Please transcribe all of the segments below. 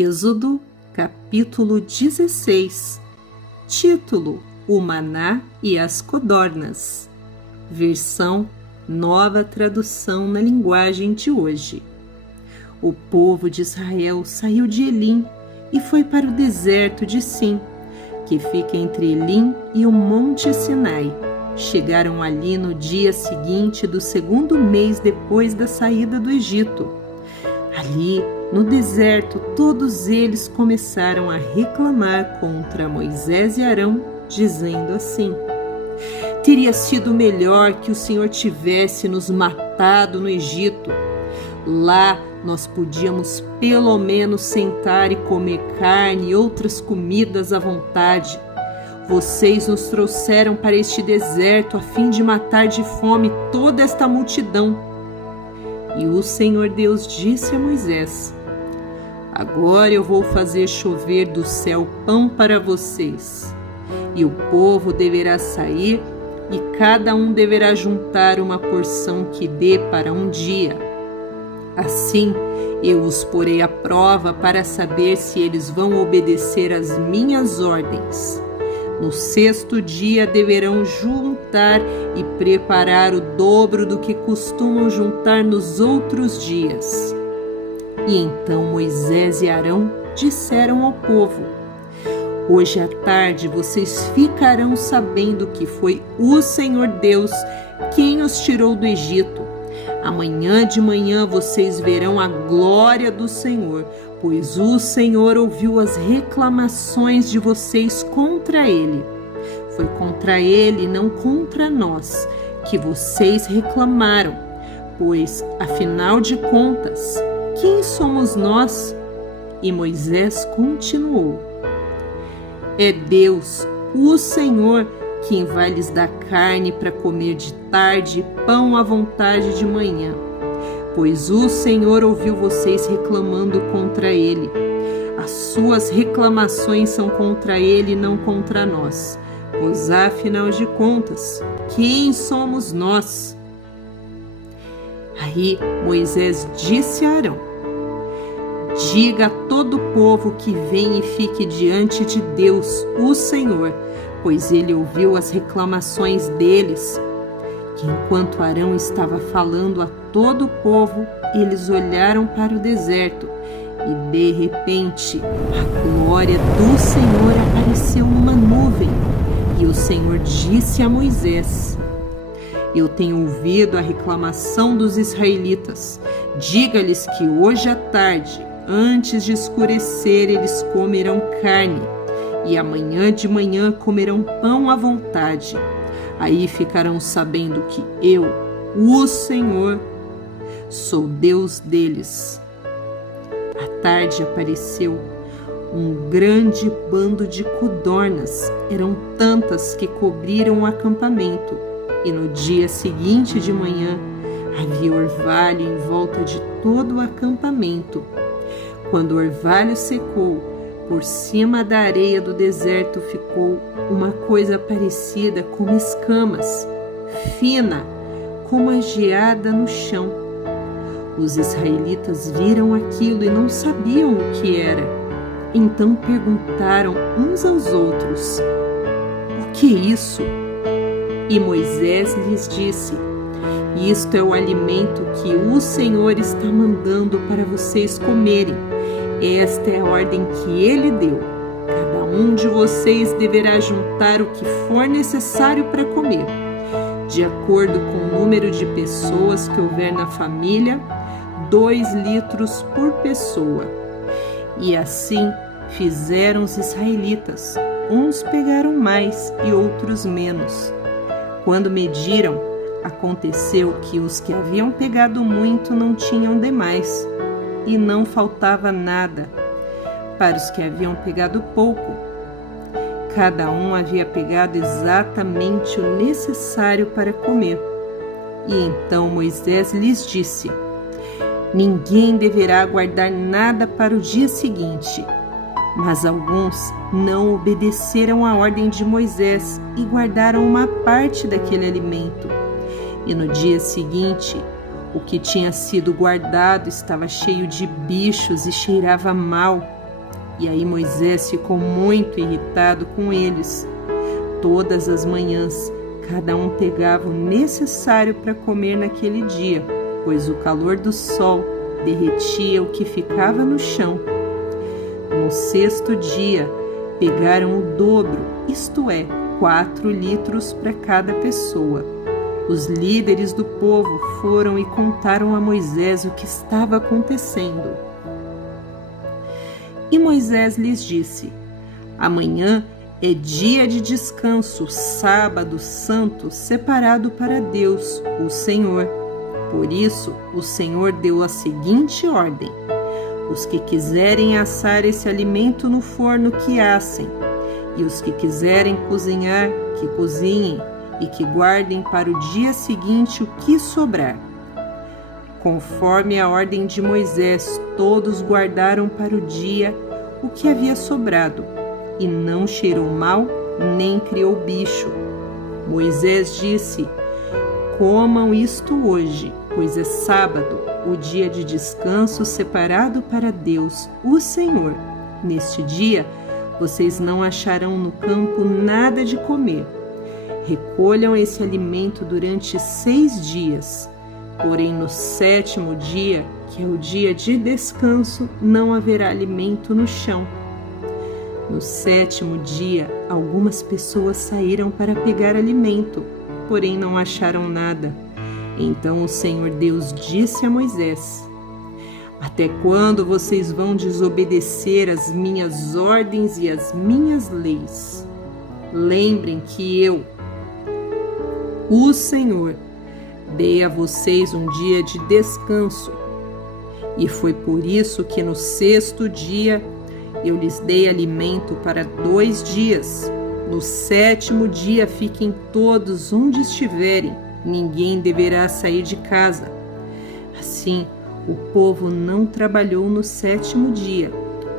Êxodo, capítulo 16. Título: O maná e as codornas. Versão Nova Tradução na linguagem de hoje. O povo de Israel saiu de Elim e foi para o deserto de Sim, que fica entre Elim e o Monte Sinai. Chegaram ali no dia seguinte do segundo mês depois da saída do Egito. Ali, no deserto, todos eles começaram a reclamar contra Moisés e Arão, dizendo assim: teria sido melhor que o Senhor tivesse nos matado no Egito. Lá nós podíamos pelo menos sentar e comer carne e outras comidas à vontade. Vocês nos trouxeram para este deserto a fim de matar de fome toda esta multidão. E o Senhor Deus disse a Moisés: agora eu vou fazer chover do céu pão para vocês. E o povo deverá sair e cada um deverá juntar uma porção que dê para um dia. Assim, eu os porei à prova para saber se eles vão obedecer às minhas ordens. No sexto dia deverão juntar e preparar o dobro do que costumam juntar nos outros dias. E então Moisés e Arão disseram ao povo: hoje à tarde vocês ficarão sabendo que foi o Senhor Deus quem os tirou do Egito. Amanhã de manhã vocês verão a glória do Senhor, pois o Senhor ouviu as reclamações de vocês contra ele. Foi contra ele, não contra nós, que vocês reclamaram, pois, afinal de contas, quem somos nós? E Moisés continuou: é Deus, o Senhor, quem vai lhes dar carne para comer de tarde e pão à vontade de manhã. Pois o Senhor ouviu vocês reclamando contra ele. As suas reclamações são contra ele, não contra nós. Pois, afinal de contas, quem somos nós? Aí Moisés disse a Arão: diga a todo o povo que vem e fique diante de Deus, o Senhor, pois ele ouviu as reclamações deles. Que enquanto Arão estava falando a todo o povo, eles olharam para o deserto e, de repente, a glória do Senhor apareceu numa nuvem. E o Senhor disse a Moisés: eu tenho ouvido a reclamação dos israelitas. Diga-lhes que hoje à tarde, antes de escurecer, eles comerão carne, e amanhã de manhã comerão pão à vontade. Aí ficarão sabendo que eu, o Senhor, sou Deus deles. À tarde apareceu um grande bando de codornas. Eram tantas que cobriram o acampamento. E no dia seguinte de manhã havia orvalho em volta de todo o acampamento. Quando o orvalho secou, por cima da areia do deserto ficou uma coisa parecida com escamas, fina, como a geada no chão. Os israelitas viram aquilo e não sabiam o que era. Então perguntaram uns aos outros: o que é isso? E Moisés lhes disse: isto é o alimento que o Senhor está mandando para vocês comerem. Esta é a ordem que ele deu. Cada um de vocês deverá juntar o que for necessário para comer, de acordo com o número de pessoas que houver na família, 2 litros por pessoa. E assim fizeram os israelitas. Uns pegaram mais e outros menos. Quando mediram, aconteceu que os que haviam pegado muito não tinham demais, e não faltava nada para os que haviam pegado pouco. Cada um havia pegado exatamente o necessário para comer. E então Moisés lhes disse: ninguém deverá guardar nada para o dia seguinte. Mas alguns não obedeceram à ordem de Moisés e guardaram uma parte daquele alimento. E no dia seguinte, o que tinha sido guardado estava cheio de bichos e cheirava mal. E aí Moisés ficou muito irritado com eles. Todas as manhãs, cada um pegava o necessário para comer naquele dia, pois o calor do sol derretia o que ficava no chão. No sexto dia, pegaram o dobro, isto é, 4 litros para cada pessoa. Os líderes do povo foram e contaram a Moisés o que estava acontecendo. E Moisés lhes disse: amanhã é dia de descanso, sábado santo, separado para Deus, o Senhor. Por isso, o Senhor deu a seguinte ordem: os que quiserem assar esse alimento no forno, que assem, e os que quiserem cozinhar, que cozinhem, e que guardem para o dia seguinte o que sobrar. Conforme a ordem de Moisés, todos guardaram para o dia o que havia sobrado, e não cheirou mal, nem criou bicho. Moisés disse: comam isto hoje, pois é sábado, o dia de descanso separado para Deus, o Senhor. Neste dia, vocês não acharão no campo nada de comer. Recolham esse alimento durante 6 dias. Porém, no 7º dia, que é o dia de descanso, não haverá alimento no chão. No 7º dia, algumas pessoas saíram para pegar alimento, porém não acharam nada. Então o Senhor Deus disse a Moisés: até quando vocês vão desobedecer as minhas ordens e as minhas leis? Lembrem que eu, o Senhor, dei a vocês um dia de descanso. E foi por isso que no 6º dia eu lhes dei alimento para 2 dias. No 7º dia fiquem todos onde estiverem, ninguém deverá sair de casa. Assim, o povo não trabalhou no 7º dia.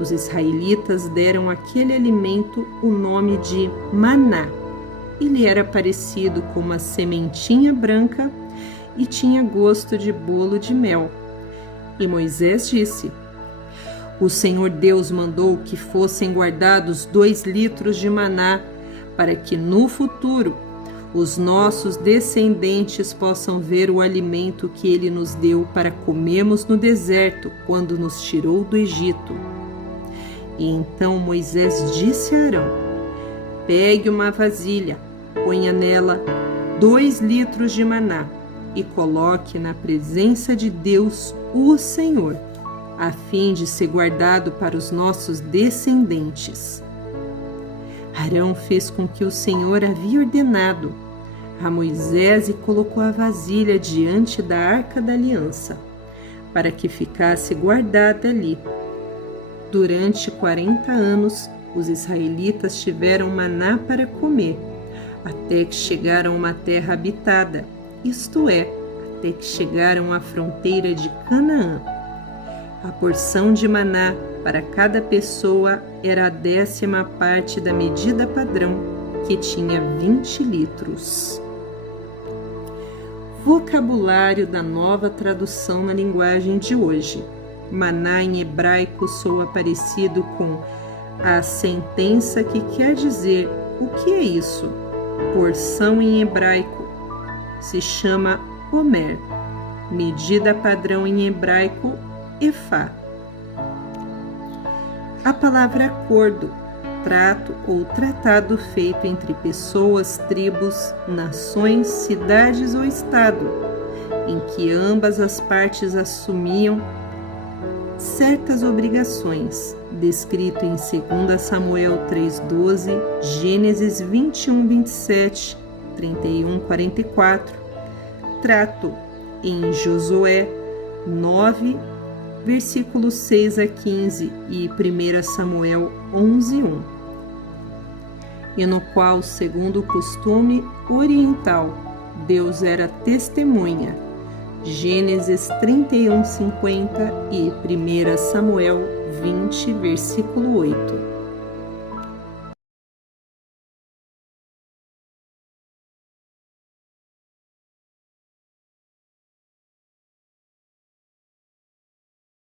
Os israelitas deram àquele alimento o nome de maná. Ele era parecido com uma sementinha branca e tinha gosto de bolo de mel. E Moisés disse: o Senhor Deus mandou que fossem guardados 2 litros de maná, para que no futuro os nossos descendentes possam ver o alimento que ele nos deu para comermos no deserto, quando nos tirou do Egito. E então Moisés disse a Arão: pegue uma vasilha, ponha nela 2 litros de maná e coloque na presença de Deus, o Senhor, a fim de ser guardado para os nossos descendentes. Arão fez com que o Senhor havia ordenado a Moisés e colocou a vasilha diante da Arca da Aliança, para que ficasse guardada ali. Durante 40 anos, os israelitas tiveram maná para comer, até que chegaram a uma terra habitada, isto é, até que chegaram à fronteira de Canaã. A porção de maná para cada pessoa era a 10ª parte da medida padrão, que tinha 20 litros. Vocabulário da Nova Tradução na linguagem de hoje. Maná em hebraico soa parecido com a sentença que quer dizer: o que é isso? Porção em hebraico se chama omer. Medida padrão em hebraico, efá. A palavra acordo, trato ou tratado feito entre pessoas, tribos, nações, cidades ou estado, em que ambas as partes assumiam certas obrigações, descrito em 2 Samuel 3:12, Gênesis 21:27, 31:44, trato em Josué 9, versículos 6 a 15 e 1 Samuel 11:1, e no qual, segundo o costume oriental, Deus era testemunha, Gênesis 31:50 e 1 Samuel 20, versículo 8.